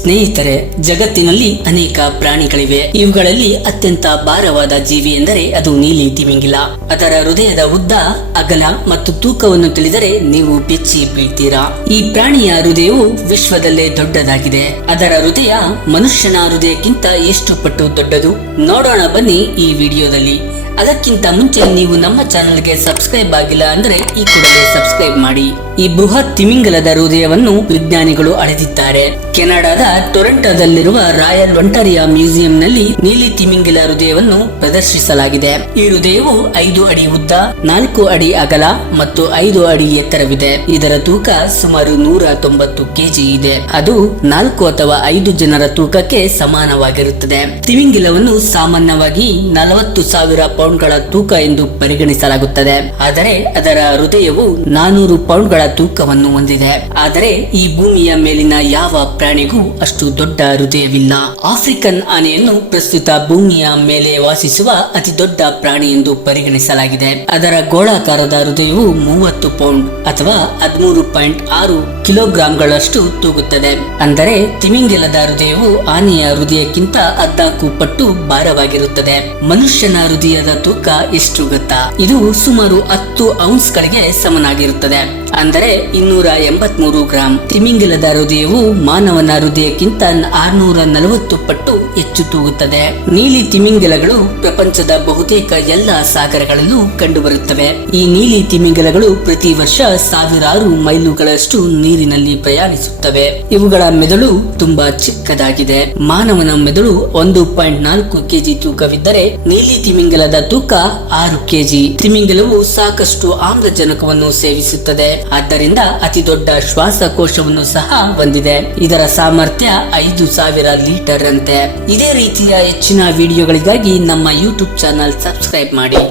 ಸ್ನೇಹಿತರೆ, ಜಗತ್ತಿನಲ್ಲಿ ಅನೇಕ ಪ್ರಾಣಿಗಳಿವೆ. ಇವುಗಳಲ್ಲಿ ಅತ್ಯಂತ ಭಾರವಾದ ಜೀವಿ ಎಂದರೆ ಅದು ನೀಲಿ ತಿಮಿಂಗಿಲ. ಅದರ ಹೃದಯದ ಉದ್ದ, ಅಗಲ ಮತ್ತು ತೂಕವನ್ನು ತಿಳಿದರೆ ನೀವು ಬೆಚ್ಚಿ ಬೀಳ್ತೀರಾ. ಈ ಪ್ರಾಣಿಯ ಹೃದಯವು ವಿಶ್ವದಲ್ಲೇ ದೊಡ್ಡದಾಗಿದೆ. ಅದರ ಹೃದಯ ಮನುಷ್ಯನ ಹೃದಯಕ್ಕಿಂತ ಎಷ್ಟು ಪಟ್ಟು ದೊಡ್ಡದು ನೋಡೋಣ ಬನ್ನಿ ಈ ವಿಡಿಯೋದಲ್ಲಿ. ಅದಕ್ಕಿಂತ ಮುಂಚೆ ನೀವು ನಮ್ಮ ಚಾನೆಲ್ಗೆ ಸಬ್ಸ್ಕ್ರೈಬ್ ಆಗಿಲ್ಲ ಅಂದ್ರೆ ಈ ಕೂಡಲೇ ಸಬ್ಸ್ಕ್ರೈಬ್ ಮಾಡಿ. ಈ ಬೃಹತ್ ತಿಮಿಂಗಲದ ಹೃದಯವನ್ನು ವಿಜ್ಞಾನಿಗಳು ಅಳೆದಿದ್ದಾರೆ. ಕೆನಡಾದ ಟೊರೆಂಟೊದಲ್ಲಿರುವ ರಾಯಲ್ ಒಂಟಾರಿಯಾ ಮ್ಯೂಸಿಯಂನಲ್ಲಿ ನೀಲಿ ತಿಮಿಂಗಿಲ ಹೃದಯವನ್ನು ಪ್ರದರ್ಶಿಸಲಾಗಿದೆ. ಈ ಹೃದಯವು 5 ಅಡಿ ಉದ್ದ, 4 ಅಡಿ ಅಗಲ ಮತ್ತು 5 ಅಡಿ ಎತ್ತರವಿದೆ. ಇದರ ತೂಕ ಸುಮಾರು 190 ಕೆಜಿ ಇದೆ. ಅದು 4 ಅಥವಾ 5 ಜನರ ತೂಕಕ್ಕೆ ಸಮಾನವಾಗಿರುತ್ತದೆ. ತಿಮಿಂಗಿಲವನ್ನು ಸಾಮಾನ್ಯವಾಗಿ 40,000 ಪೌಂಡ್ಗಳ ತೂಕ ಎಂದು ಪರಿಗಣಿಸಲಾಗುತ್ತದೆ. ಆದರೆ ಅದರ ಹೃದಯವು 400 ಪೌಂಡ್ಗಳ ತೂಕವನ್ನು ಹೊಂದಿದೆ. ಆದರೆ ಈ ಭೂಮಿಯ ಮೇಲಿನ ಯಾವ ಪ್ರಾಣಿಗೂ ಅಷ್ಟು ದೊಡ್ಡ ಹೃದಯವಿಲ್ಲ. ಆಫ್ರಿಕನ್ ಆನೆಯನ್ನು ಪ್ರಸ್ತುತ ಭೂಮಿಯ ಮೇಲೆ ವಾಸಿಸುವ ಅತಿ ದೊಡ್ಡ ಪ್ರಾಣಿ ಎಂದು ಪರಿಗಣಿಸಲಾಗಿದೆ. ಅದರ ಗೋಳಾಕಾರದ ಹೃದಯವು 30 ಪೌಂಡ್ ಅಥವಾ 13.6 ಕಿಲೋಗ್ರಾಂಗಳಷ್ಟು ತೂಗುತ್ತದೆ. ಅಂದರೆ ತಿಮಿಂಗಿಲದ ಹೃದಯವು ಆನೆಯ ಹೃದಯಕ್ಕಿಂತ 14 ಪಟ್ಟು ಭಾರವಾಗಿರುತ್ತದೆ. ಮನುಷ್ಯನ ಹೃದಯದ ತೂಕ ಎಷ್ಟು ಗೊತ್ತಾ? ಇದು ಸುಮಾರು 10 ಔನ್ಸ್ ಗಳಿಗೆ ಸಮನಾಗಿರುತ್ತದೆ. ಅಂದರೆ 283 ಗ್ರಾಂ. ತಿಮಿಂಗಿಲದ ಹೃದಯವು ಮಾನವನ ಹೃದಯಕ್ಕಿಂತ 640 ಪಟ್ಟು ಹೆಚ್ಚು ತೂಗುತ್ತದೆ. ನೀಲಿ ತಿಮಿಂಗಿಲಗಳು ಪ್ರಪಂಚದ ಬಹುತೇಕ ಎಲ್ಲ ಸಾಗರಗಳಲ್ಲೂ ಕಂಡುಬರುತ್ತವೆ. ಈ ನೀಲಿ ತಿಮಿಂಗಿಲಗಳು ಪ್ರತಿ ವರ್ಷ ಸಾವಿರಾರು ಮೈಲುಗಳಷ್ಟು ನೀರಿನಲ್ಲಿ ಪ್ರಯಾಣಿಸುತ್ತವೆ. ಇವುಗಳ ಮೆದುಳು ತುಂಬಾ ಚಿಕ್ಕದಾಗಿದೆ. ಮಾನವನ ಮೆದುಳು 1.4 ಕೆಜಿ ತೂಕವಿದ್ದರೆ ನೀಲಿ ತಿಮಿಂಗಿಲದ ತೂಕ 6 ಕೆಜಿ. ತಿಮಿಂಗಿಲವು ಸಾಕಷ್ಟು ಆಮ್ಲಜನಕವನ್ನು ಸೇವಿಸುತ್ತದೆ. ಆದ್ದರಿಂದ ಅತಿ ದೊಡ್ಡ ಶ್ವಾಸಕೋಶವನ್ನು ಸಹ ಹೊಂದಿದೆ. ಇದರ ಸಾಮರ್ಥ್ಯ 5,000 ಲೀಟರ್ ಅಂತೆ. ಇದೇ ರೀತಿಯ ಹೆಚ್ಚಿನ ವಿಡಿಯೋಗಳಿಗಾಗಿ ನಮ್ಮ ಯೂಟ್ಯೂಬ್ ಚಾನಲ್ ಸಬ್ಸ್ಕ್ರೈಬ್ ಮಾಡಿ.